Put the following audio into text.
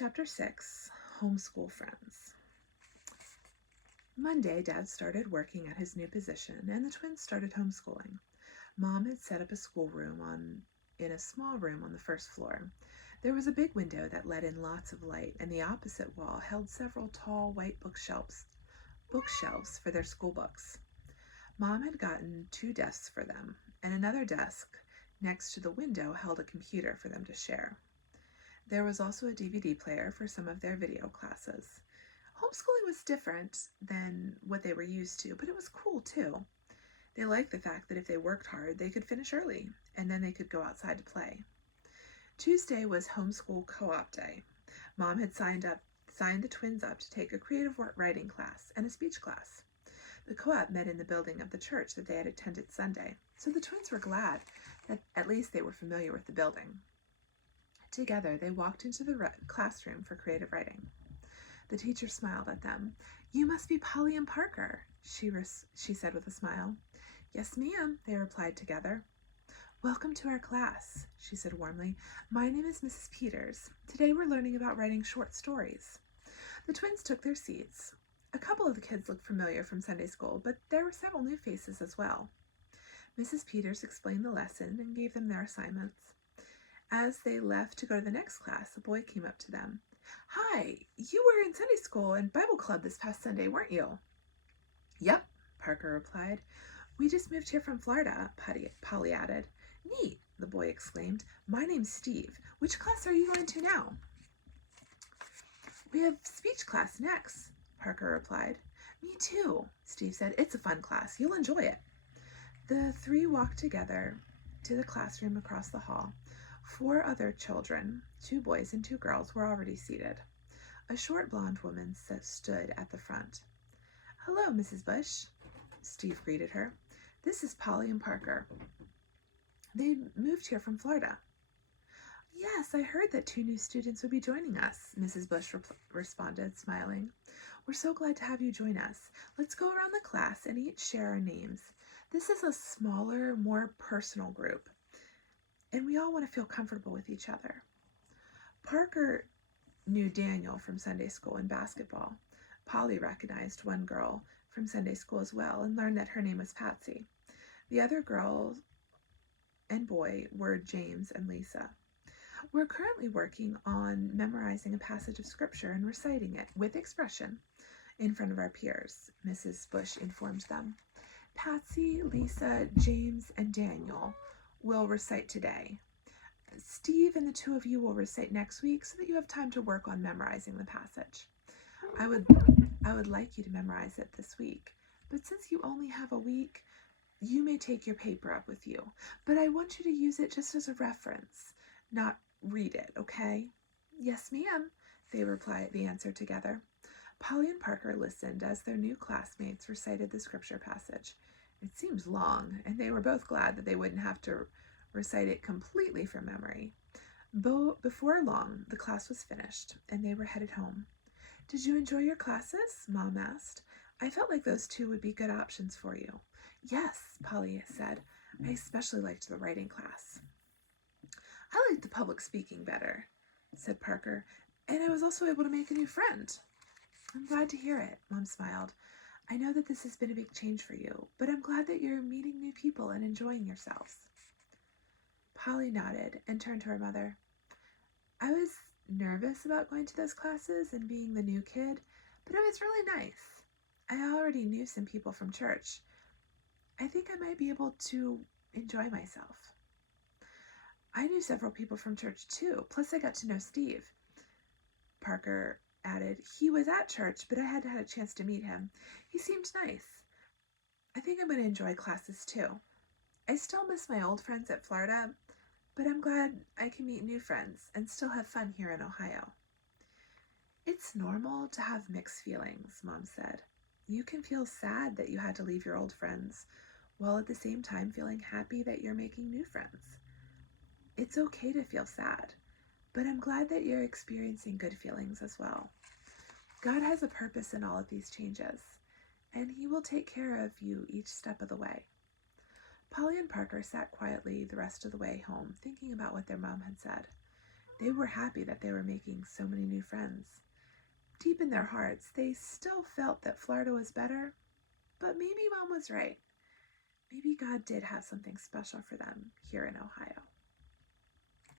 Chapter 6, Homeschool Friends. Monday, Dad started working at his new position, and the twins started homeschooling. Mom had set up a schoolroom in a small room on the first floor. There was a big window that let in lots of light, and the opposite wall held several tall white bookshelves for their school books. Mom had gotten 2 desks for them, and another desk next to the window held a computer for them to share. There was also a DVD player for some of their video classes. Homeschooling was different than what they were used to, but it was cool too. They liked the fact that if they worked hard, they could finish early, and then they could go outside to play. Tuesday was homeschool co-op day. Mom had signed the twins up to take a creative writing class and a speech class. The co-op met in the building of the church that they had attended Sunday, so the twins were glad that at least they were familiar with the building. Together, they walked into the classroom for creative writing. The teacher smiled at them. "You must be Polly and Parker," she said with a smile. "Yes, ma'am," they replied together. "Welcome to our class," she said warmly. "My name is Mrs. Peters. Today we're learning about writing short stories." The twins took their seats. A couple of the kids looked familiar from Sunday school, but there were several new faces as well. Mrs. Peters explained the lesson and gave them their assignments. As they left to go to the next class, a boy came up to them. "Hi, you were in Sunday school and Bible club this past Sunday, weren't you?" "Yep," Parker replied. "We just moved here from Florida," Polly added. "Neat," the boy exclaimed. "My name's Steve. Which class are you going to now?" "We have speech class next," Parker replied. "Me too," Steve said. "It's a fun class. You'll enjoy it." The 3 walked together to the classroom across the hall. 4 other children, 2 boys and 2 girls, were already seated. A short blonde woman stood at the front. "Hello, Mrs. Bush," Steve greeted her. "This is Polly and Parker. They moved here from Florida." "Yes, I heard that 2 new students would be joining us," Mrs. Bush responded, smiling. "We're so glad to have you join us. Let's go around the class and each share our names. This is a smaller, more personal group, and we all want to feel comfortable with each other." Parker knew Daniel from Sunday school and basketball. Polly recognized one girl from Sunday school as well and learned that her name was Patsy. The other girl and boy were James and Lisa. "We're currently working on memorizing a passage of scripture and reciting it with expression in front of our peers," Mrs. Bush informed them. "Patsy, Lisa, James, and Daniel will recite today. Steve and the 2 of you will recite next week so that you have time to work on memorizing the passage. I would like you to memorize it this week, but since you only have a week, you may take your paper up with you. But I want you to use it just as a reference, not read it, okay?" "Yes, ma'am," they answered together. Polly and Parker listened as their new classmates recited the scripture passage. It seemed long, and they were both glad that they wouldn't have to recite it completely from memory. Before long, the class was finished, and they were headed home. "Did you enjoy your classes?" Mom asked. "I felt like those 2 would be good options for you." "Yes," Polly said. "I especially liked the writing class." "I liked the public speaking better," said Parker, "and I was also able to make a new friend." "I'm glad to hear it," Mom smiled. "I know that this has been a big change for you, but I'm glad that you're meeting new people and enjoying yourselves." Polly nodded and turned to her mother. "I was nervous about going to those classes and being the new kid, but it was really nice. I already knew some people from church. I think I might be able to enjoy myself." "I knew several people from church too, plus I got to know Steve," Parker added. "He was at church, but I hadn't had a chance to meet him. He seemed nice. I think I'm going to enjoy classes too. I still miss my old friends at Florida, but I'm glad I can meet new friends and still have fun here in Ohio." "It's normal to have mixed feelings," Mom said. "You can feel sad that you had to leave your old friends, while at the same time feeling happy that you're making new friends. It's okay to feel sad, but I'm glad that you're experiencing good feelings as well. God has a purpose in all of these changes, and He will take care of you each step of the way." Polly and Parker sat quietly the rest of the way home, thinking about what their mom had said. They were happy that they were making so many new friends. Deep in their hearts, they still felt that Florida was better, but maybe Mom was right. Maybe God did have something special for them here in Ohio.